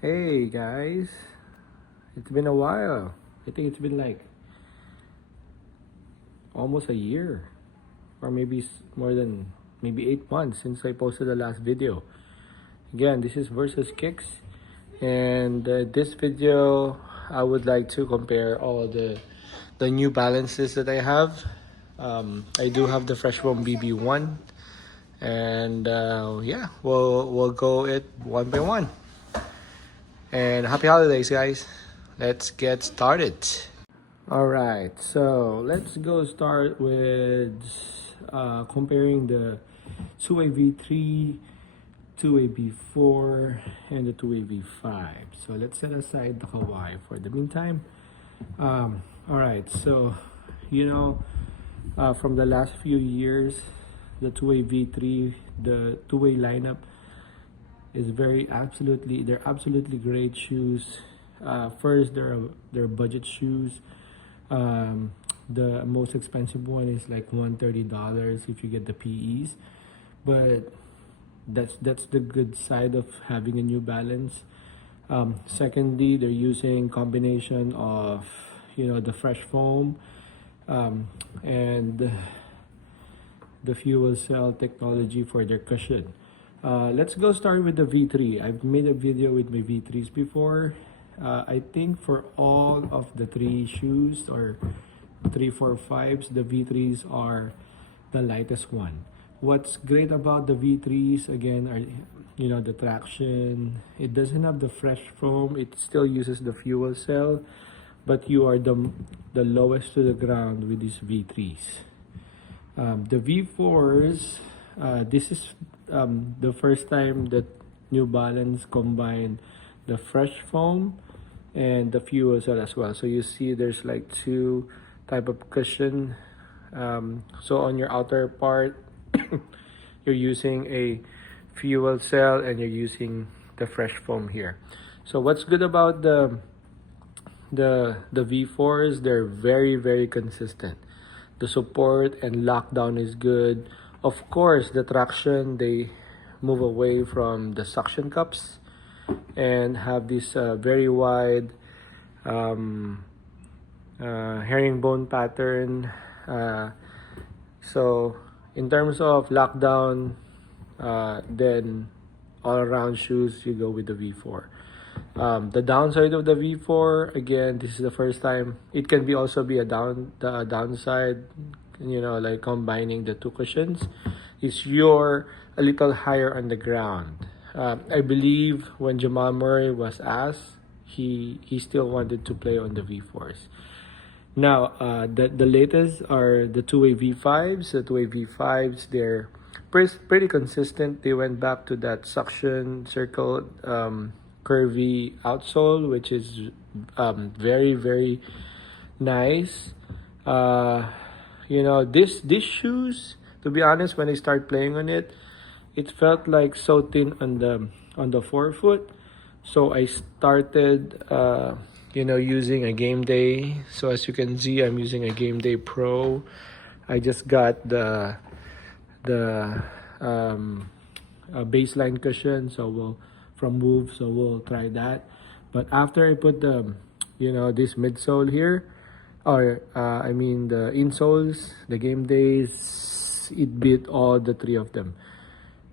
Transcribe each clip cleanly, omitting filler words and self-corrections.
Hey guys, it's been a while. I think it's been like almost a year, or maybe more than maybe 8 months since I posted the last video. Again, this is versus kicks, and this video I would like to compare all the New Balances that I have. I do have the Fresh Foam BB1, and yeah, we'll go it one by one. And happy holidays, guys. Let's get started. All right, so let's go start with comparing the 2A V3, 2A V4, and the 2A V5. So let's set aside the Hawaii for the meantime. All right, so from the last few years, the 2A V3, the 2A lineup is they're absolutely great shoes. First, they're budget shoes. The most expensive one is like $130 if you get the PEs, but that's the good side of having a New Balance. Secondly, they're using combination of the fresh foam and the fuel cell technology for their cushion. Let's go start with the V3. I've made a video with my V3s before. I think for all of the three shoes or 3, 4, 5s, the V3s are the lightest one. What's great about the V3s again are the traction. It doesn't have the fresh foam. It still uses the fuel cell, but you are the lowest to the ground with these V3s. The V4s, this is the first time that New Balance combined the fresh foam and the fuel cell as well. So you see there's like two type of cushion. So on your outer part, you're using a fuel cell and you're using the fresh foam here. So what's good about the V4s, they're very consistent. The support and lockdown is good. Of course, the traction, they move away from the suction cups and have this very wide herringbone pattern. So in terms of lockdown, then all around shoes, you go with the V4. The downside of the V4, again, this is the first time. It can be also be a downside, like combining the two cushions. Is you're a little higher on the ground. I believe when Jamal Murray was asked, he still wanted to play on the V4s. Now, the latest are the 2A V5s. The 2A V5s, they're pretty consistent. They went back to that suction circle curvy outsole, which is very nice. These shoes, to be honest, when I start playing on it, it felt like so thin on the forefoot. So I started using a Game Day. So as you can see, I'm using a Game Day Pro. I just got the baseline cushion, from Move, so we'll try that. But after I put this midsole here, or I mean the insoles, the Game Days, it beat all the three of them,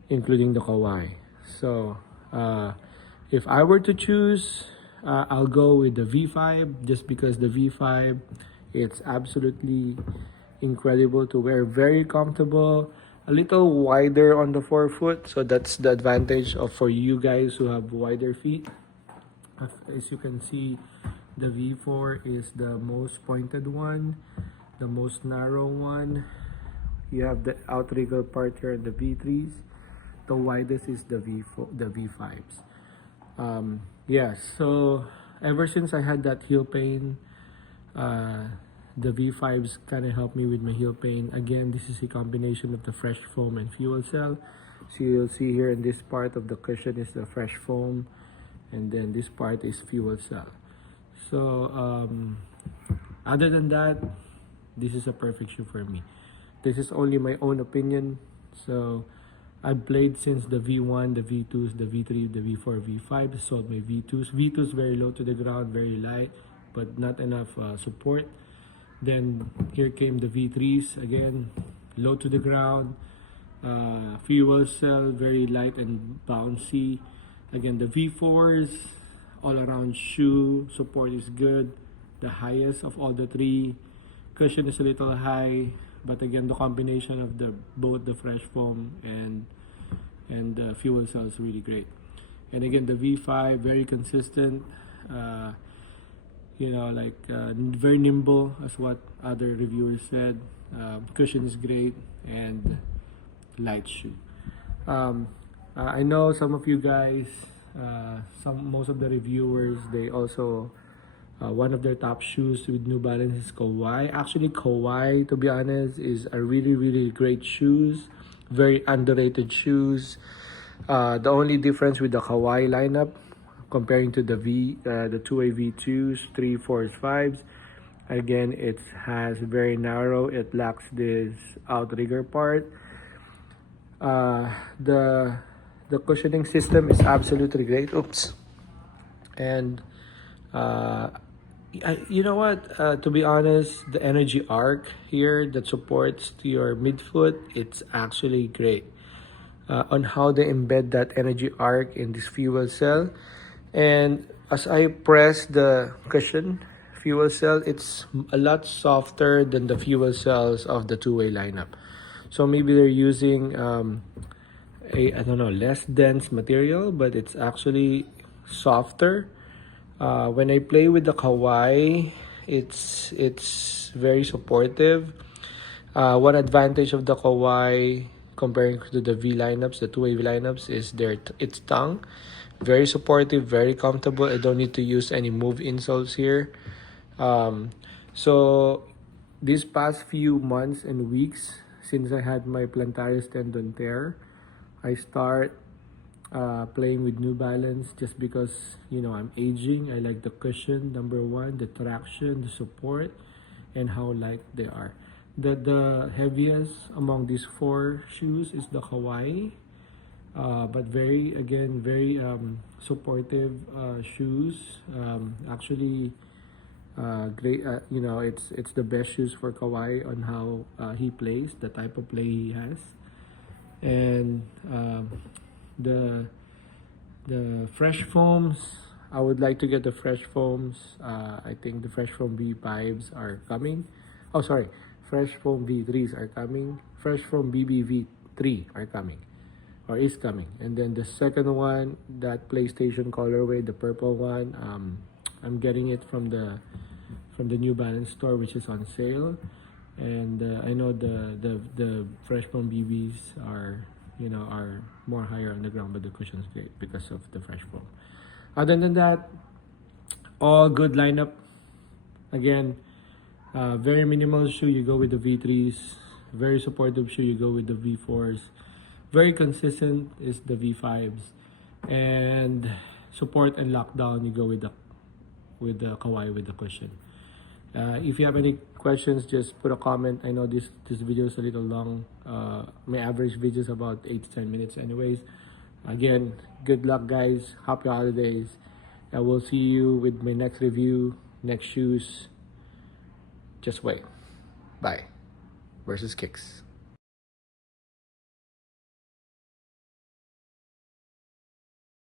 including the Kawhi. So if I were to choose, I'll go with the V5, just because the V5, it's absolutely incredible to wear, very comfortable, a little wider on the forefoot, so that's the advantage for you guys who have wider feet. As you can see, the V4 is the most pointed one, the most narrow one. You have the outrigger part here, the V3s. The widest is the V5s. So ever since I had that heel pain, the V5s kind of helped me with my heel pain. Again, this is a combination of the fresh foam and fuel cell. So you'll see here in this part of the cushion is the fresh foam, and then this part is fuel cell. So other than that, this is a perfect shoe for me. This is only my own opinion. So I've played since the V1, the V2s, the V3, the V4, V5. Sold my V2s. V2s very low to the ground, very light, but not enough support. Then here came the V3s again, low to the ground, fuel cell, very light and bouncy. Again, the V4s, all around shoe support is good. The highest of all the three. Cushion is a little high, but again, the combination of the both the fresh foam and the fuel cell is really great. And again, the V5 very consistent. Very nimble, as what other reviewers said. Cushion is great and light shoe. I know some of you guys, most of the reviewers, they also one of their top shoes with New Balance is Kawhi. Actually, Kawhi, to be honest, is a really great shoes. Very underrated shoes. The only difference with the Kawhi lineup comparing to the the 2A V2s, 3, 4s, 5s, again, it has very narrow. It lacks this outrigger part. The cushioning system is absolutely great. Oops. And you know what? To be honest, the energy arc here that supports to your midfoot, it's actually great. On how they embed that energy arc in this fuel cell. And as I press the cushion fuel cell, it's a lot softer than the fuel cells of the two-way lineup. So maybe they're using less dense material, but it's actually softer. When I play with the Kawhi, it's very supportive. One advantage of the Kawhi comparing to the V lineups, the two-way V lineups, is its tongue. Very supportive, very comfortable. I don't need to use any move insoles here. So these past few months and weeks, since I had my plantaris tendon tear, I start playing with New Balance just because I'm aging. I like the cushion, number one, the traction, the support, and how light they are. The heaviest among these four shoes is the Kawhi, but very supportive shoes. Actually, great. It's the best shoes for Kawhi on how he plays, the type of play he has, and the fresh foams. I would like to get the fresh foams. I think the fresh foam V5s are coming. Oh, sorry. Fresh foam V3s are coming. Fresh foam BBV3 are coming, or is coming. And then the second one, that PlayStation colorway, the purple one, I'm getting it from the New Balance store, which is on sale. And I know the fresh foam BBs are more higher on the ground, but the cushion's great because of the fresh foam. Other than that, all good lineup. Again, very minimal shoe, you go with the V3s. Very supportive shoe, you go with the V4s. Very consistent is the V5s. And support and lockdown, you go with the Kawhi with the cushion. If you have any questions, just put a comment. I know this video is a little long. My average video is about 8 to 10 minutes anyways. Again, good luck guys. Happy holidays. I will see you with my next review, next shoes. Just wait. Bye. Versus Kicks.